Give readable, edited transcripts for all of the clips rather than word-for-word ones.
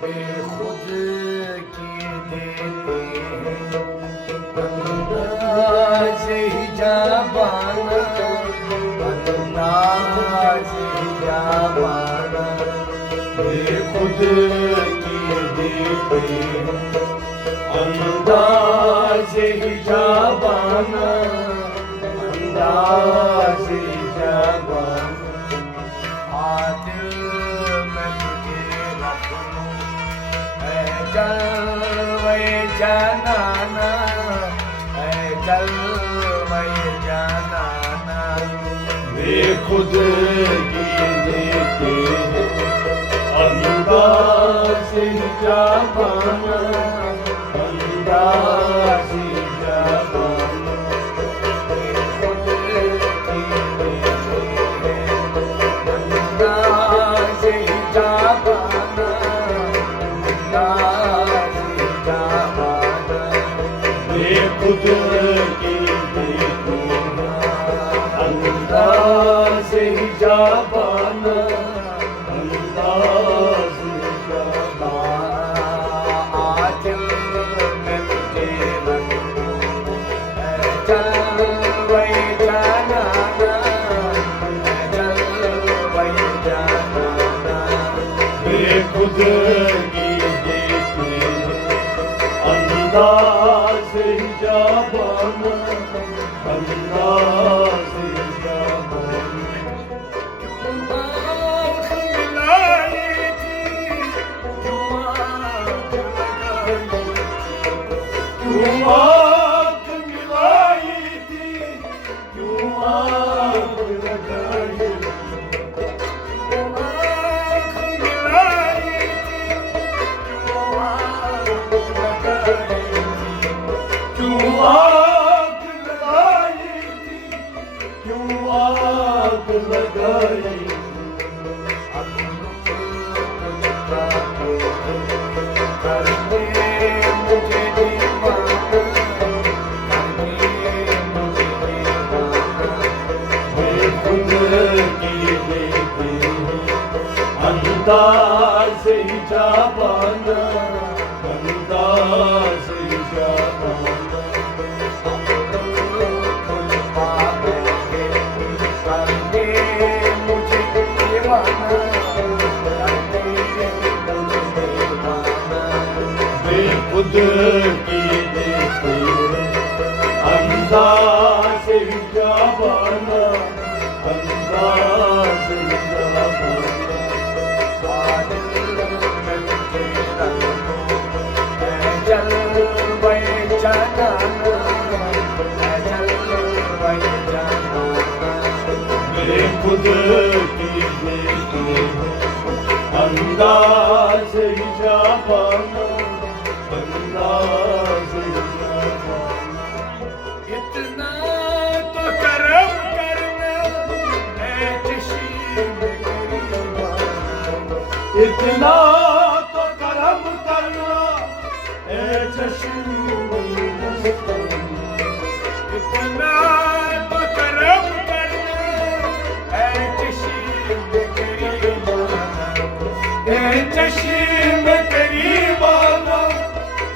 बेखुद की देते हैं अंदाज़ हिजाबाना, अंदाज़ हिजाबाना। बेखुद की देते हैं अंदाज़ हिजाबाना, अंदाज़ हिजाबाना। दिल में तुझे रख लूं ऐ जलवे जनाना, ऐ जलवे जनाना। बेखुद की देते हैं अंदाज़ हिजाबाना, अंदाज़ हिजाबाना। बेखुद की देते हैं अंदाज़ हिजाबाना, अंदाज़ हिजाबाना। बेखुद की देते हैं अंदाज़ हिजाबाना, अंदाज़ हिजाबाना। दिल में तुझे रख लूं ऐ जलवे जनाना, ऐ जलवे जनाना। बेखुद की देते हैं अंदाज़ हिजाबाना, अंदाज़ हिजाबाना। आँख मिलाई थी क्यों आँख लगाई, क्यों आँख मिलाई थी क्यों आँख लगाई। आँख मिलाई थी क्यों आँख लगाई, क्यों आँख लगाई थी क्यों आँख लगाई। अब रुक तुझका करने मुझे दीवाना, करने मुझे दीवाना। बेखुद की देते हैं अंदाज़ हिजाबाना, अंदाज़ हिजाबाना। खुद पाते करने मुझे दीवाना, करने मुझे दीवाना। बेखुद की देते हैं अंदाज़ हिजाबाना, अंदाज़ हिजाबाना। दिल में तुझे रख लूं ऐ जलवे जनाना, ऐ जलवे जनाना। बेखुद की देते हैं अंदाज़ हिजाबाना, अंदाज़ हिजाबाना। इतना तो करम करना ऐ चश्म गरीबाना, इतना तो करम करना ऐ चश्म मस्ताना। इतना तो करम करना ऐ चश्म गरीबाना, ऐ चश्म गरीबाना,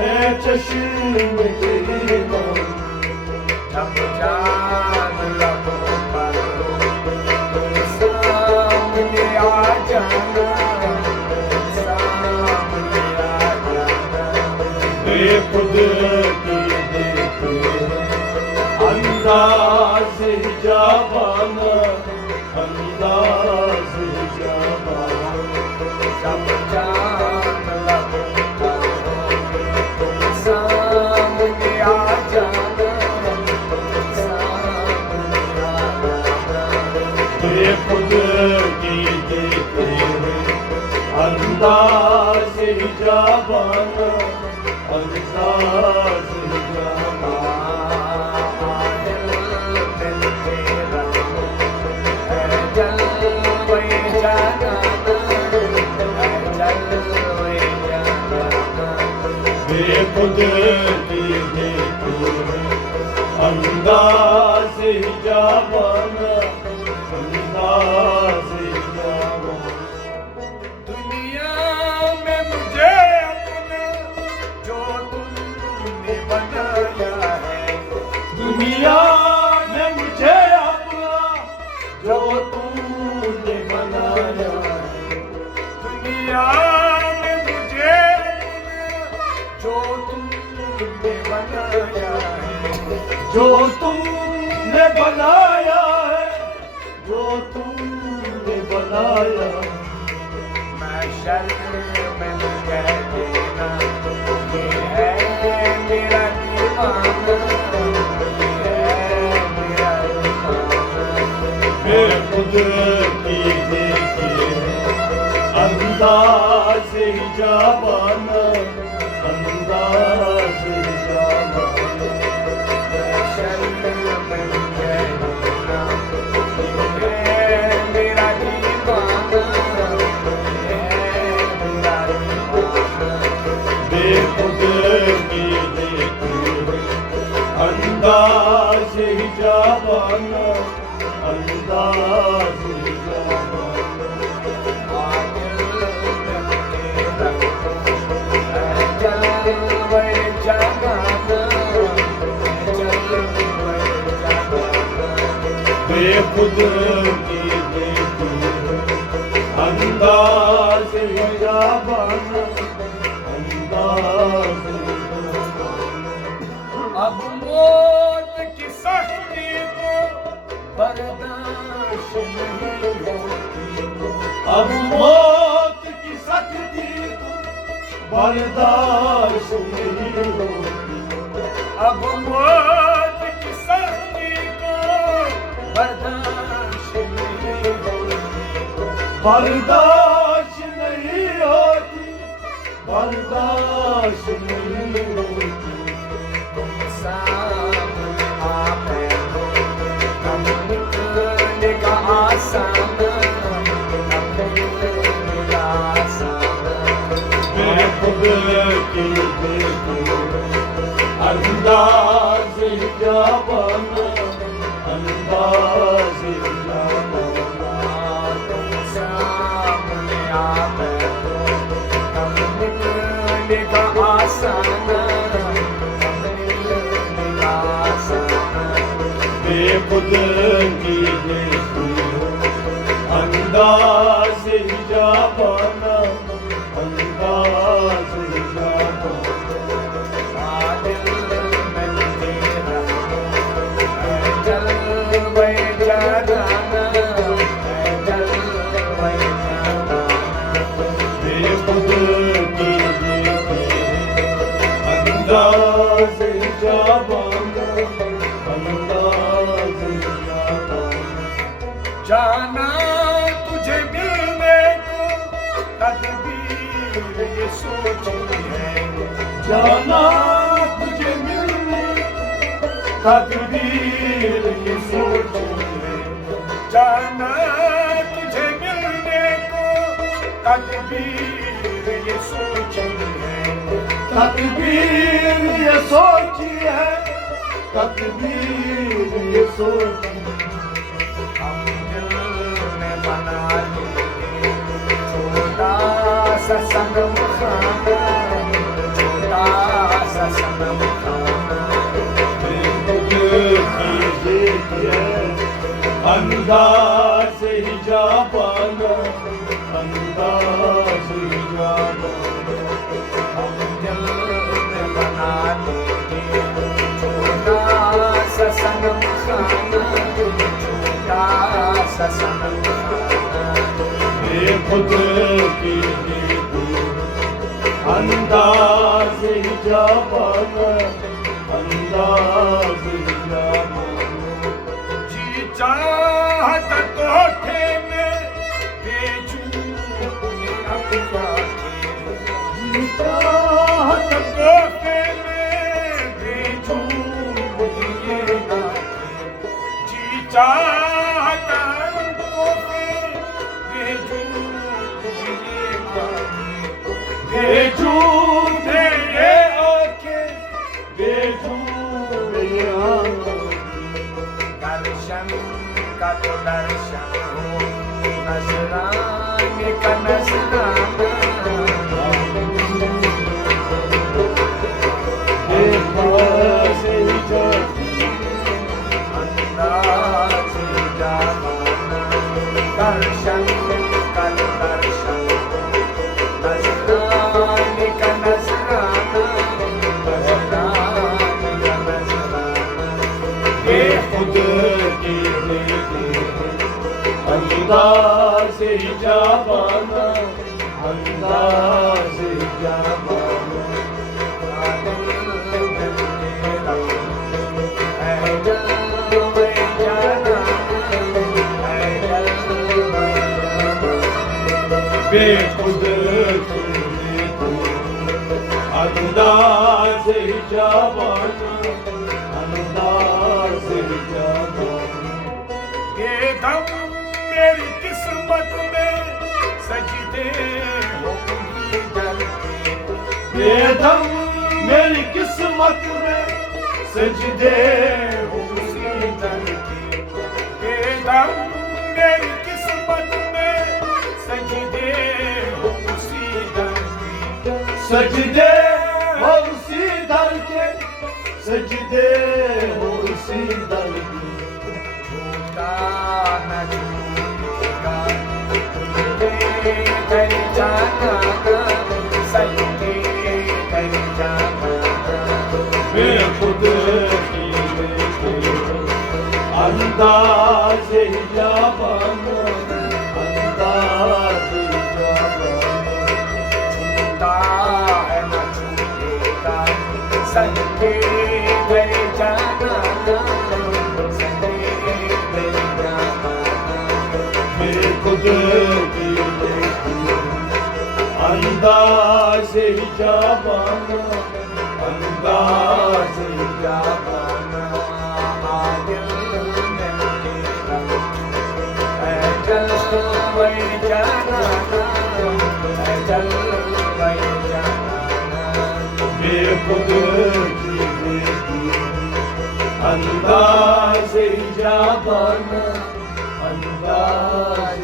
ऐ चश्म गरीबाना। जब जान लबों पर हो तुम सामने आ जाना, सामने आ जाना। बेखुद की देते हैं अंदाज़ हिजाबाना, अंदाज़ हिजाबाना। जब जान लबों पर हो तुम सामने आ जाना, सामने आ जाना। बेखुद की देते हैं अंदाज़ हिजाबाना, अंदाज़ हिजाबाना। दिल में तुझे रख लूं ऐ जलवे जनाना, ऐ जलवे जनाना। बेखुद की देते हैं अंदाज़ हिजाबाना, अंदाज़ हिजाबाना। दुनिया में मुझे जो तुमने बनाया है, जो तुमने बनाया, मैं शर्म में कह देना, ये है मेरा दीवाना, ये है मेरा दीवाना। बेखुद की देखिए अंदाज़ जाबाना, अंदाज़ जाबाना, शर्म में कह देना, ये मेरा दीवाना, ये मेरा दीवाना। बेखुद की देखिए अंदाज़ जाबाना, अंदाज़ जाबाना। बेखुद की देखिए अंदाज़ जाबाना, अंदाज़ जाबाना। अब मौत की सख्ती को बर्दाश्त नहीं होती, अब मौत की सख्ती को बर्दाश्त नहीं होती, अब मौत की सख्ती को बर्दाश्त नहीं होती, बर्दाश्त नहीं होती, बर्दाश्त नहीं होती। तुम सामने आ बैठो, हम निकलेगा आसान, निकलेगा आसान। बेखुद की देखिए अंदाज़ जाबाना, अंदाज़ जाबाना। तुम सामने आ बैठो, हम निकलेगा आसान, निकलेगा आसान। बेखुद की देखिए अंदाज़ जाबाना, अंदाज़ जाबाना। अंदाज़ जाबाना, अंदाज़ जाबाना। जाना तुझे मिलने को तकदीर ये सोची है, जाना तुझे मिलने को तकदीर ये सोची है, जाना तुझे मिलने को तकदीर ये सोची है, तकदीर ये सोची है, तकदीर ये सोची। हम दिल में बना लेंगे छोटा सा सनम खाना, छोटा सा सनम खाना। अंदाज़ जाबाना, अंदाज़ जाबाना। हम दिल में बना लेंगे छोटा सा सनम खाना, छोटा सा सनम खाना। बेखुद की देखिए अंदाज़ जाबाना, अंदाज़ जाबाना। जी चाहत कोठे में बेचूं अपना, जी चाहत कोठे में बेचूं ये गाते, जी चाहत कोठे बेचूं ये गाते, बेचूं ये आंखें, बेचूं ये आंखें। दर्शन का तो दर्शन हो, नजराने का नजराना। अंदाज़ जाबाना, दर्शन का तो दर्शन, नजराने का नजराना, नजराने का नजराना। जाबाना अंदाज़ जाबाना बेखुद अंदाज़ जाबाना अंदाज़ जाबाना ये दम मेरी किस्मत में सजदे होंगी दर के ये दम मेरी किस्मत में सजदे उसी दर के ये दम मेरी किस्मत में सजदे उसी दर के सजदे हो उसी दर के सजदे हो उसी दर के झूठा न झूठा तुझे कर जाना सजदे कर जाना बेखुद की अंदाज़ जाबाना अंदाज़ जाबाना छूटा है न छूटेगा सजदे कर जाना सजदे कर जाना बेखुद की अंदाज़ जाबाना अंदाज़ जाबाना दिल में तेरा है जलवे जाना है जलवे जाना बेखुद की अंदाज़ जाबाना अंदाज़